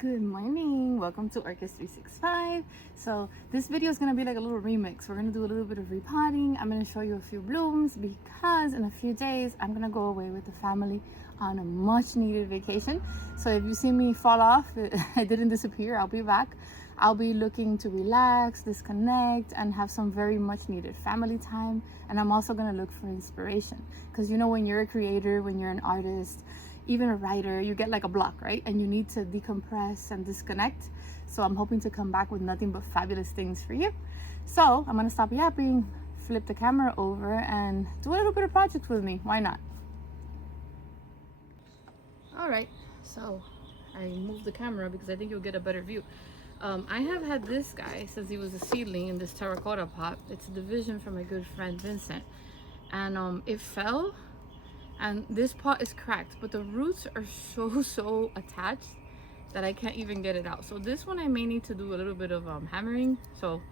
Good morning, welcome to Orchids 365. So this video is going to be like a little remix. We're going to do a little bit of repotting. I'm going to show you a few blooms because in a few days I'm going to go away with the family on a much needed vacation. So if you see me fall off, I didn't disappear. I'll be back. I'll be looking to relax, disconnect, and have some very much needed family time. And I'm also going to look for inspiration because you know, when you're a creator, when you're an artist, even a writer, you get like a block, right? And you need to decompress and disconnect. So I'm hoping to come back with nothing but fabulous things for you. So I'm gonna stop yapping, flip the camera over, and do a little bit of project with me. Why not? All right, so I moved the camera because I think you'll get a better view. I have had this guy since he was a seedling in this terracotta pot. It's a division from my good friend Vincent, and it fell. And this pot is cracked, but the roots are so attached that I can't even get it out. So this one I may need to do a little bit of hammering. So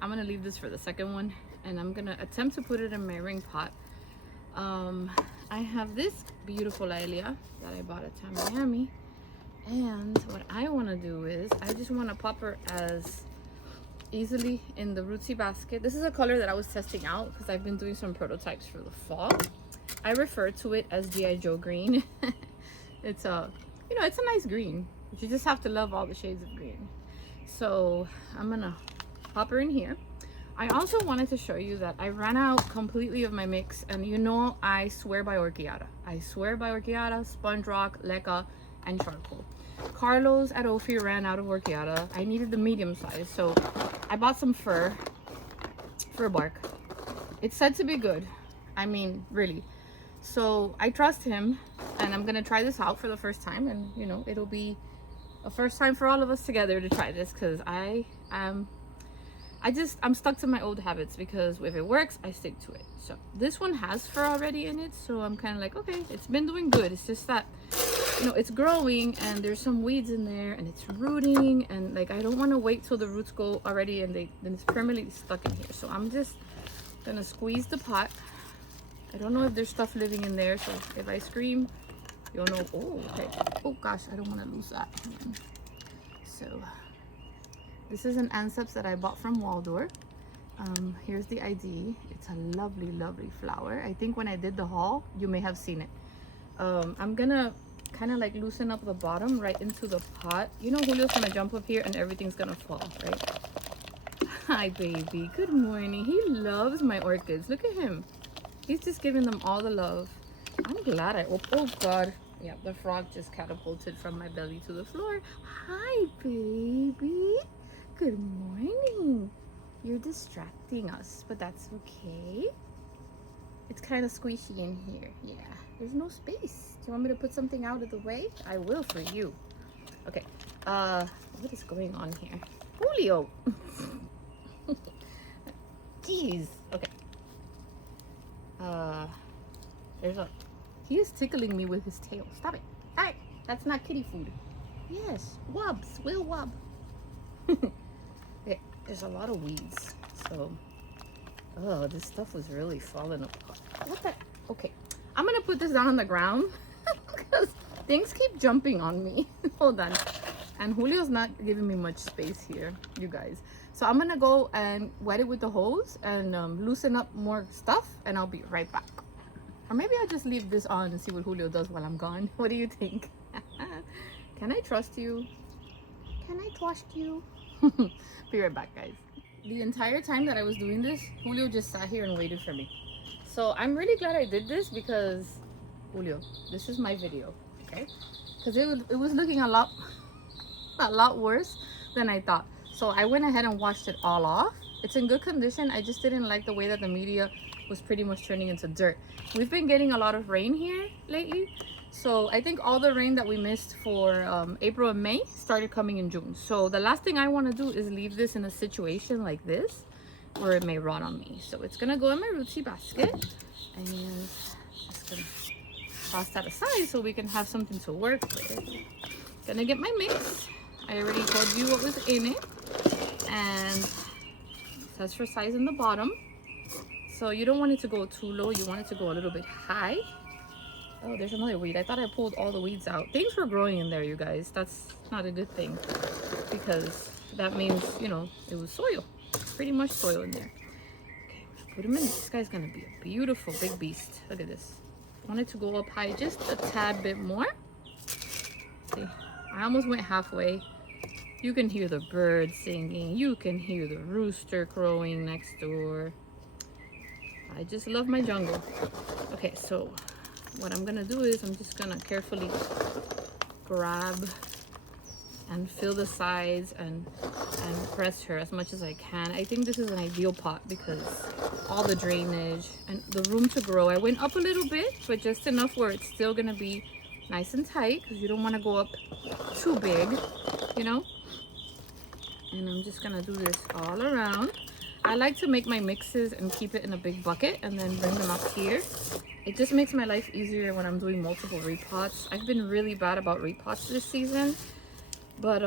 I'm gonna leave this for the second one, and I'm gonna attempt to put it in my ring pot. I have this beautiful Laelia that I bought at Miami, and what I want to do is I just want to pop her as easily in the Rootsie basket. This is a color that I was testing out because I've been doing some prototypes for the fall. I refer to it as G.I. Joe green. It's a, it's a nice green, but you just have to love all the shades of green. So I'm gonna pop her in here. I also wanted to show you that I ran out completely of my mix, and you know I swear by Orchiada. I swear by Orchiada, sponge rock, leca, and charcoal. Carlos at Ophi ran out of Orchiada. I needed the medium size, so I bought some fir bark. It's said to be good. I mean, really. So I trust him, and I'm gonna try this out for the first time, and it'll be a first time for all of us together to try this, because I'm stuck to my old habits, because if it works I stick to it. So this one has fur already in it, so I'm kind of like, okay, it's been doing good. It's just that it's growing and there's some weeds in there and it's rooting, and like I don't want to wait till the roots go already and then it's permanently stuck in here. So I'm just gonna squeeze the pot. I don't know if there's stuff living in there, so if I scream, you'll know. Oh, okay. Oh gosh, I don't want to lose that. So this is an Anceps that I bought from Waldorf. Here's the ID. It's a lovely flower. I think when I did the haul, you may have seen it. I'm gonna kind of like loosen up the bottom right into the pot. Julio's gonna jump up here and everything's gonna fall, right? Hi baby, good morning. He loves my orchids. Look at him. He's just giving them all the love. I'm glad oh god. Yeah, the frog just catapulted from my belly to the floor. Hi, baby. Good morning. You're distracting us, but that's okay. It's kind of squishy in here. Yeah, there's no space. Do you want me to put something out of the way? I will for you. Okay. What is going on here? Julio. Jeez. Okay. He is tickling me with his tail. Stop it. Stop it. That's not kitty food. Yes, wubs. Will wub. Okay, there's a lot of weeds. So, this stuff was really falling apart. What the? Okay, I'm gonna put this down on the ground because things keep jumping on me. Hold on. And Julio's not giving me much space here, you guys. So I'm gonna go and wet it with the hose and loosen up more stuff, and I'll be right back. Or maybe I'll just leave this on and see what Julio does while I'm gone. What do you think? Can I trust you? Can I trust you? Be right back, guys. The entire time that I was doing this, Julio just sat here and waited for me. So I'm really glad I did this because, Julio, this is my video, okay? Because it was looking a lot worse than I thought. So I went ahead and washed it all off. It's in good condition. I just didn't like the way that the media was pretty much turning into dirt. We've been getting a lot of rain here lately. So I think all the rain that we missed for April and May started coming in June. So the last thing I want to do is leave this in a situation like this where it may rot on me. So it's going to go in my Rootsie basket. And just going to toss that aside so we can have something to work with. Gonna get my mix. I already told you what was in it. And it says for size in the bottom. So you don't want it to go too low. You want it to go a little bit high. Oh, there's another weed. I thought I pulled all the weeds out. Things were growing in there, you guys. That's not a good thing because that means, you know, it was soil. Pretty much soil in there. Okay, put him in. This guy's gonna be a beautiful big beast. Look at this. I want it to go up high just a tad bit more. See, I almost went halfway. You can hear the birds singing. You can hear the rooster crowing next door. I just love my jungle. Okay, so what I'm gonna do is I'm just gonna carefully grab and fill the sides and press her as much as I can. I think this is an ideal pot because all the drainage and the room to grow. I went up a little bit, but just enough where it's still gonna be nice and tight because you don't want to go up too big, you know. And I'm just gonna do this all around. I like to make my mixes and keep it in a big bucket and then bring them up here. It just makes my life easier when I'm doing multiple repots. I've been really bad about repots this season, but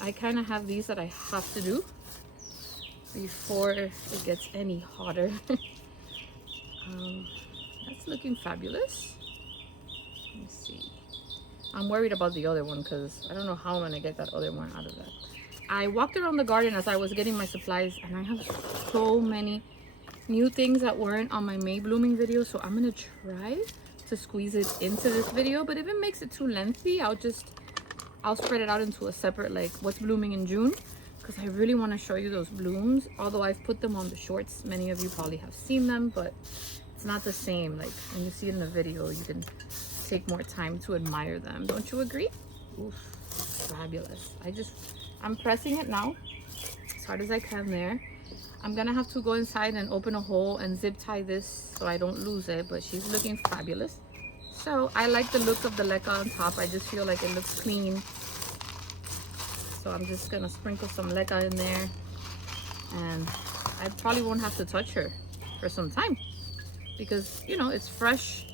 I kind of have these that I have to do before it gets any hotter. That's looking fabulous. Let me see. I'm worried about the other one because I don't know how I'm gonna get that other one out of that. I walked around the garden as I was getting my supplies and I have so many new things that weren't on my May blooming video, so I'm gonna try to squeeze it into this video, but if it makes it too lengthy, I'll spread it out into a separate, like, what's blooming in June, because I really want to show you those blooms. Although I've put them on the shorts, many of you probably have seen them, but it's not the same. Like when you see it in the video, you can take more time to admire them. Don't you agree? Oof, fabulous. I'm pressing it now as hard as I can there. I'm gonna have to go inside and open a hole and zip tie this so I don't lose it, but she's looking fabulous. So I like the look of the leca on top. I just feel like it looks clean. So I'm just gonna sprinkle some leca in there, and I probably won't have to touch her for some time because, you know, it's fresh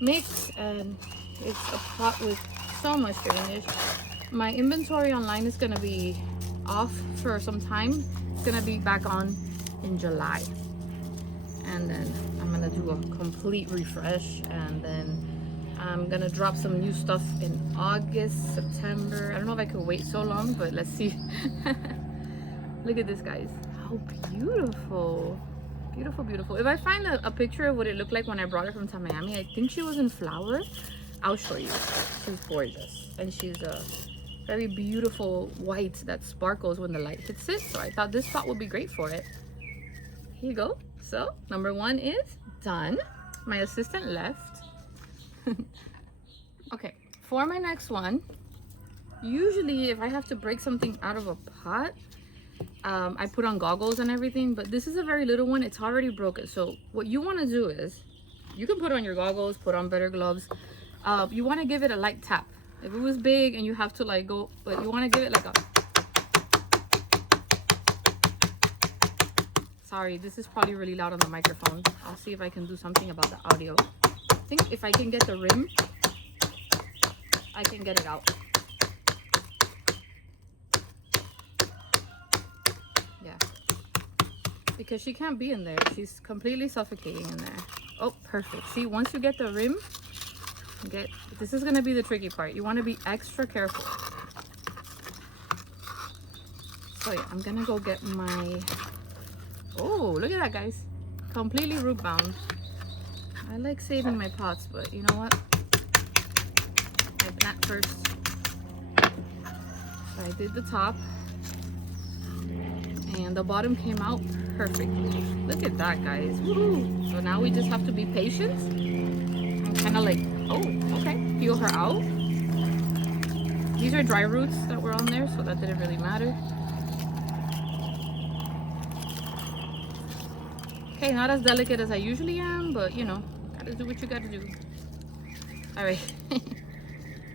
mix and it's a pot with so much drainage. My inventory online is gonna be off for some time. It's gonna be back on in July, and then I'm gonna do a complete refresh, and then I'm gonna drop some new stuff in August, September. I don't know if I could wait so long, but let's see. Look at this, guys. How beautiful. Beautiful, beautiful. If I find a picture of what it looked like when I brought her from Miami, I think she was in flower. I'll show you. She's gorgeous, and she's a very beautiful white that sparkles when the light hits it. So I thought this pot would be great for it. Here you go. So number one is done. My assistant left. Okay, for my next one, usually if I have to break something out of a pot, I put on goggles and everything, but this is a very little one. It's already broken. So what you want to do is you can put on your goggles, put on better gloves. You want to give it a light tap. If it was big and you have to like go, but you want to give it like a... Sorry, this is probably really loud on the microphone. I'll see if I can do something about the audio. I think if I can get the rim, I can get it out. Yeah. Because she can't be in there. She's completely suffocating in there. Oh, perfect. See, once you get the rim, this is going to be the tricky part. You want to be extra careful. So yeah, I'm going to go get my... Oh, look at that, guys. Completely root bound. I like saving my pots, but you know what? I did that first. So I did the top. And the bottom came out perfectly. Look at that, guys. Woohoo! So now we just have to be patient. I'm kind of like, oh, okay. Peel her out. These are dry roots that were on there, so that didn't really matter. Okay, not as delicate as I usually am, but you know, gotta do what you gotta do. All right.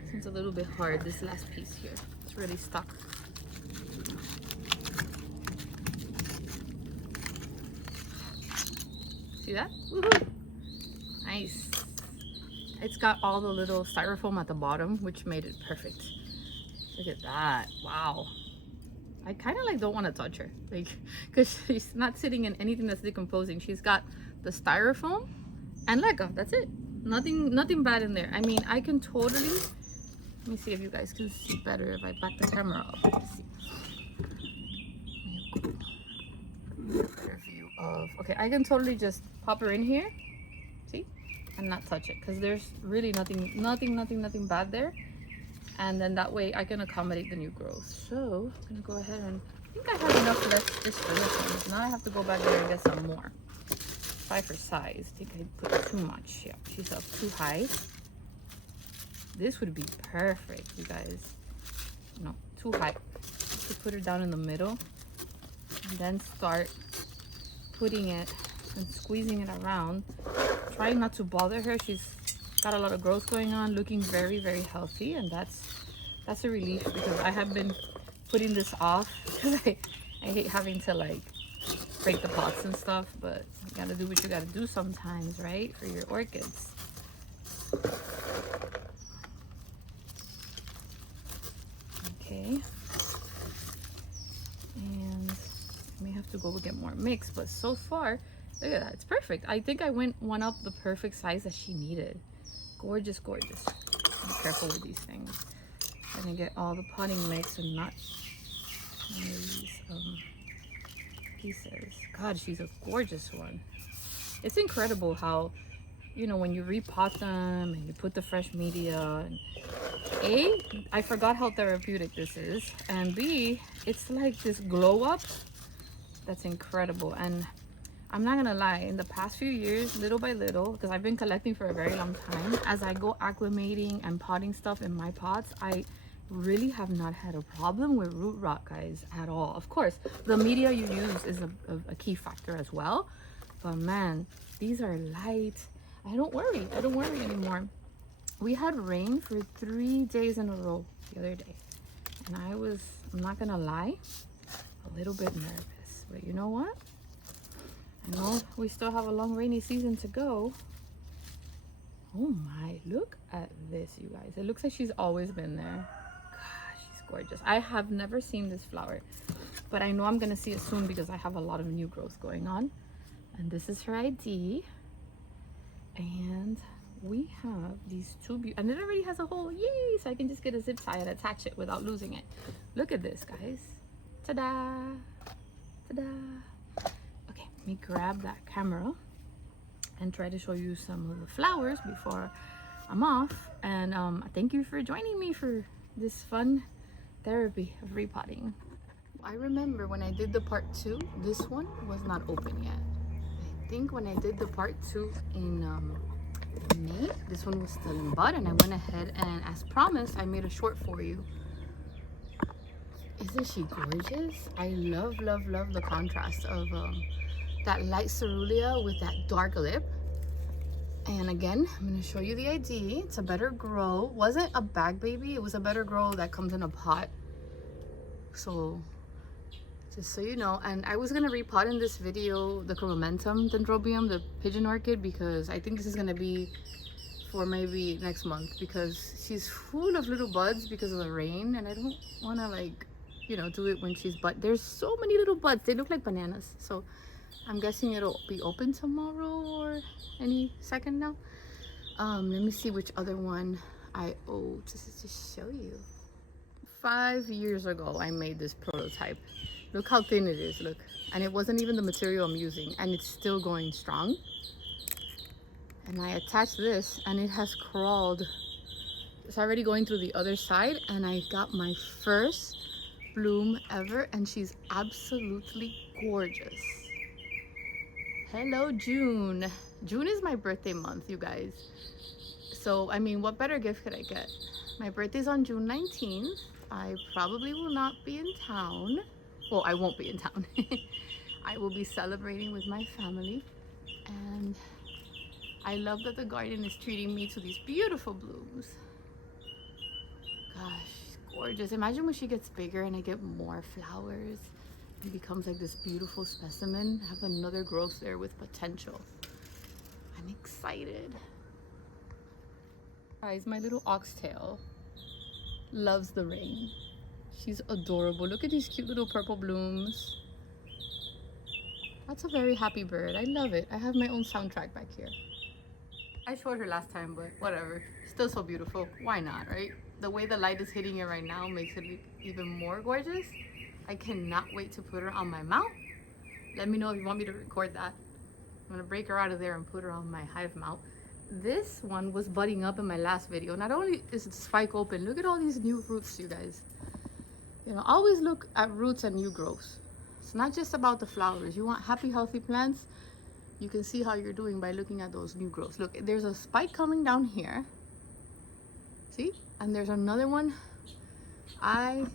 Seems a little bit hard, this last piece here. It's really stuck. See that? Woohoo! Nice. It's got all the little styrofoam at the bottom, which made it perfect. Look at that. Wow. I kind of like don't want to touch her, like, because she's not sitting in anything that's decomposing. She's got the styrofoam and Lego. That's it. Nothing bad in there. I mean, I can totally, let me see if you guys can see better if I back the camera up. Let's see. Better view of, okay, I can totally just pop her in here, see, and not touch it, because there's really nothing bad there. And then that way I can accommodate the new growth. So I'm gonna go ahead and, I think I have enough left just for this one. Now I have to go back there and get some more. Try for size. I think I put too much. Yeah, she's up too high. This would be perfect, you guys. No, too high. To put her down in the middle, and then start putting it and squeezing it around. Trying not to bother her. She's got a lot of growth going on, looking very healthy, and that's a relief, because I have been putting this off because I hate having to like break the pots and stuff, but you gotta do what you gotta do sometimes, right, for your orchids. Okay, and I may have to go get more mix, but so far, look at that, it's perfect. I think I went one up the perfect size that she needed. Gorgeous. Be careful with these things. I'm gonna get all the potting mix and not these pieces. God, she's a gorgeous one. It's incredible how, you know, when you repot them and you put the fresh media, and A, I forgot how therapeutic this is, and B, it's like this glow up that's incredible. And I'm not gonna lie, in the past few years, little by little, because I've been collecting for a very long time, as I go acclimating and potting stuff in my pots, I really have not had a problem with root rot, guys, at all. Of course, the media you use is a key factor as well, but man, these are light. I don't worry anymore. We had rain for 3 days in a row the other day, and I'm not gonna lie, a little bit nervous, but you know what? I know we still have a long rainy season to go. Oh my, look at this, you guys. It looks like she's always been there. Gosh, she's gorgeous. I have never seen this flower, but I know I'm gonna see it soon because I have a lot of new growth going on. And this is her ID. And we have these two, and it already has a hole. Yay! So I can just get a zip tie and attach it without losing it. Look at this, guys. Ta-da! Ta-da! Let me grab that camera and try to show you some of the flowers before I'm off. And thank you for joining me for this fun therapy of repotting. I remember when I did the part 2, this one was not open yet. I think when I did the part 2 in May, this one was still in bud, and I went ahead and, as promised, I made a short for you. Isn't she gorgeous? I love the contrast of that light cerulean with that dark lip. And again, I'm going to show you the ID. It's a better grow. Wasn't a bag baby, it was a better grow that comes in a pot. So just so you know. And I was going to repot in this video the chromentum dendrobium, the pigeon orchid, because I think this is going to be for maybe next month, because she's full of little buds because of the rain, and I don't want to, like, you know, do it when she's bud. There's so many little buds, they look like bananas. So I'm guessing it'll be open tomorrow or any second now. Let me see which other one I owe to show you. 5 years ago I made this prototype. Look how thin it is, look. And it wasn't even the material I'm using, and it's still going strong. And I attached this and it has crawled. It's already going through the other side, and I got my first bloom ever, and she's absolutely gorgeous. Hello, June. June is my birthday month, you guys. So, I mean, what better gift could I get? My birthday's on June 19th. I probably will not be in town. Well, I won't be in town. I will be celebrating with my family. And I love that the garden is treating me to these beautiful blooms. Gosh, gorgeous. Imagine when she gets bigger and I get more flowers. It becomes like this beautiful specimen. I have another growth there with potential. I'm excited. Guys, my little oxtail loves the rain. She's adorable. Look at these cute little purple blooms. That's a very happy bird. I love it. I have my own soundtrack back here. I showed her last time, but whatever. Still so beautiful. Why not, right? The way the light is hitting it right now makes it even more gorgeous. I cannot wait to put her on my mount. Let me know if you want me to record that. I'm gonna break her out of there and put her on my hive mount. This one was budding up in my last video. Not only is the spike open, look at all these new roots, you guys. You know, always look at roots and new growths. It's not just about the flowers. You want happy, healthy plants. You can see how you're doing by looking at those new growths. Look, there's a spike coming down here. See? And there's another one. I'm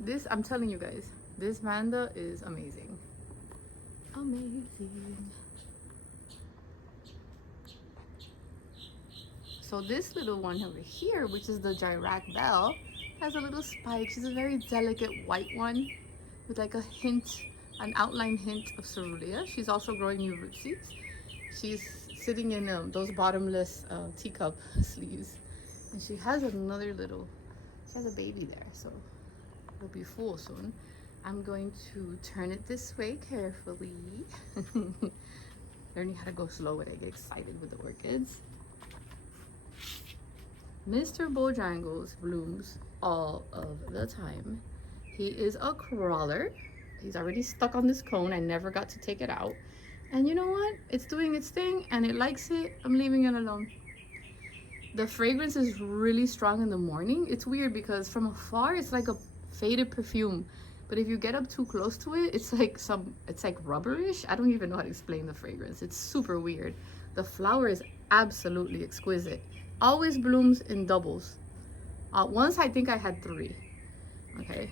telling you guys, this Vanda is amazing. Amazing. So this little one over here, which is the Girac Belle, has a little spike. She's a very delicate white one with like a hint, an outline hint of cerulean. She's also growing new root seeds. She's sitting in those bottomless teacup sleeves. And she has another little, she has a baby there, so it'll be full soon. I'm going to turn it this way carefully. Learning how to go slow when I get excited with the orchids. Mr. Bojangles blooms all of the time. He is a crawler. He's already stuck on this cone. I never got to take it out. And you know what? It's doing its thing and it likes it. I'm leaving it alone. The fragrance is really strong in the morning. It's weird because from afar, it's like a faded perfume. But if you get up too close to it, it's like rubberish. I don't even know how to explain the fragrance. It's super weird. The flower is absolutely exquisite. Always blooms in doubles. Once I think I had 3. Okay.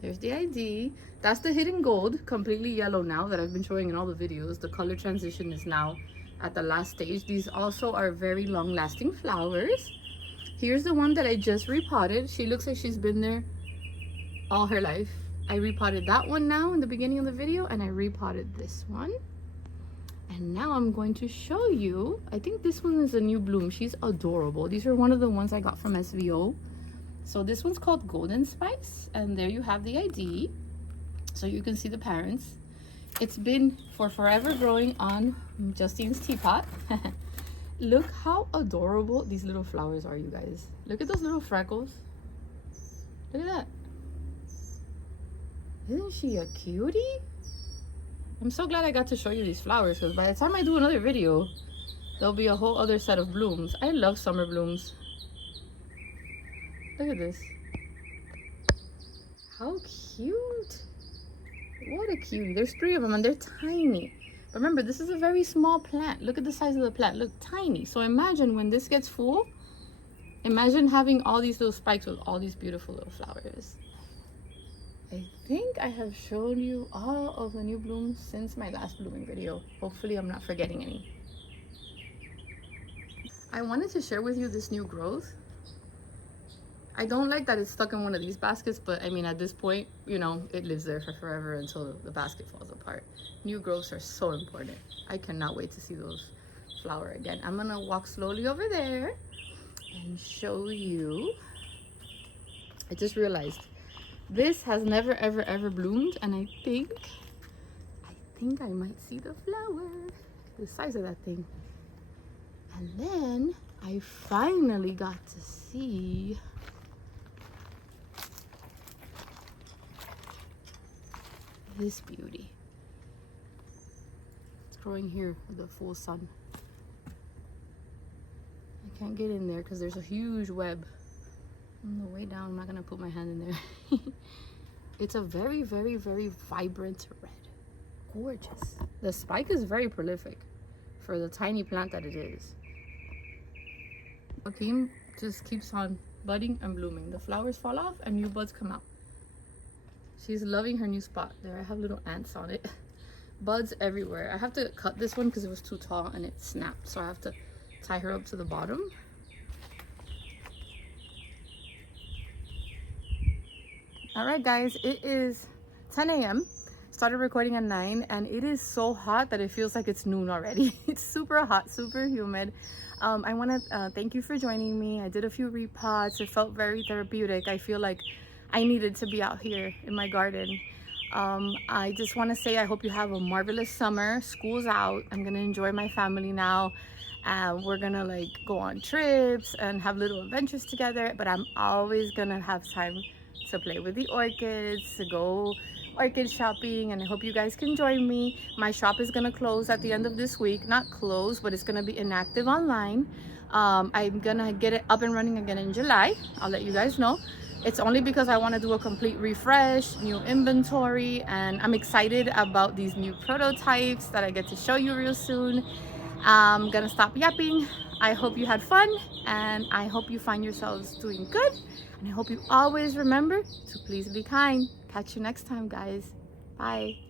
There's the ID. That's the hidden gold, completely yellow now that I've been showing in all the videos. The color transition is now at the last stage. These also are very long-lasting flowers. Here's the one that I just repotted. She looks like she's been there all her life. I repotted that one now in the beginning of the video, and I repotted this one. And now I'm going to show you, I think this one is a new bloom. She's adorable. These are one of the ones I got from SVO. So this one's called Golden Spice, and there you have the ID. So you can see the parents. It's been for forever growing on Justine's teapot. Look how adorable these little flowers are, you guys. Look at those little freckles. Look at that. Isn't she a cutie? I'm so glad I got to show you these flowers, because by the time I do another video, there'll be a whole other set of blooms. I love summer blooms. Look at this. How cute. What a cutie. There's 3 of them and they're tiny. But remember, this is a very small plant. Look at the size of the plant. Look, tiny. So imagine when this gets full, imagine having all these little spikes with all these beautiful little flowers. I think I have shown you all of the new blooms since my last blooming video. Hopefully I'm not forgetting any. I wanted to share with you this new growth. I don't like that it's stuck in one of these baskets, but I mean, at this point, you know, it lives there for forever until the basket falls apart. New growths are so important. I cannot wait to see those flower again. I'm gonna walk slowly over there and show you. I just realized this has never ever bloomed, and I think I might see the flower. The size of that thing. And then I finally got to see this beauty. It's growing here with the full sun. I can't get in there because there's a huge web. On the way down, I'm not gonna put my hand in there. It's a very vibrant red. Gorgeous. The spike is very prolific for the tiny plant that it is. Akeem just keeps on budding and blooming. The flowers fall off and new buds come out. She's loving her new spot. There, I have little ants on it. Buds everywhere. I have to cut this one because it was too tall and it snapped. So I have to tie her up to the bottom. All right, guys, it is 10 a.m. Started recording at 9 and it is so hot that it feels like it's noon already. It's super hot, super humid. I want to thank you for joining me. I did a few repots. It felt very therapeutic. I feel like I needed to be out here in my garden. I just want to say I hope you have a marvelous summer. School's out. I'm gonna enjoy my family now. We're gonna like go on trips and have little adventures together, but I'm always gonna have time to play with the orchids, to go orchid shopping, and I hope you guys can join me. My shop is gonna close at the end of this week. Not close, but it's gonna be inactive online. I'm gonna get it up and running again in July. I'll let you guys know. It's only because I want to do a complete refresh, new inventory, and I'm excited about these new prototypes that I get to show you real soon. I'm gonna stop yapping. I hope you had fun, and I hope you find yourselves doing good, and I hope you always remember to please be kind. Catch you next time, guys. Bye.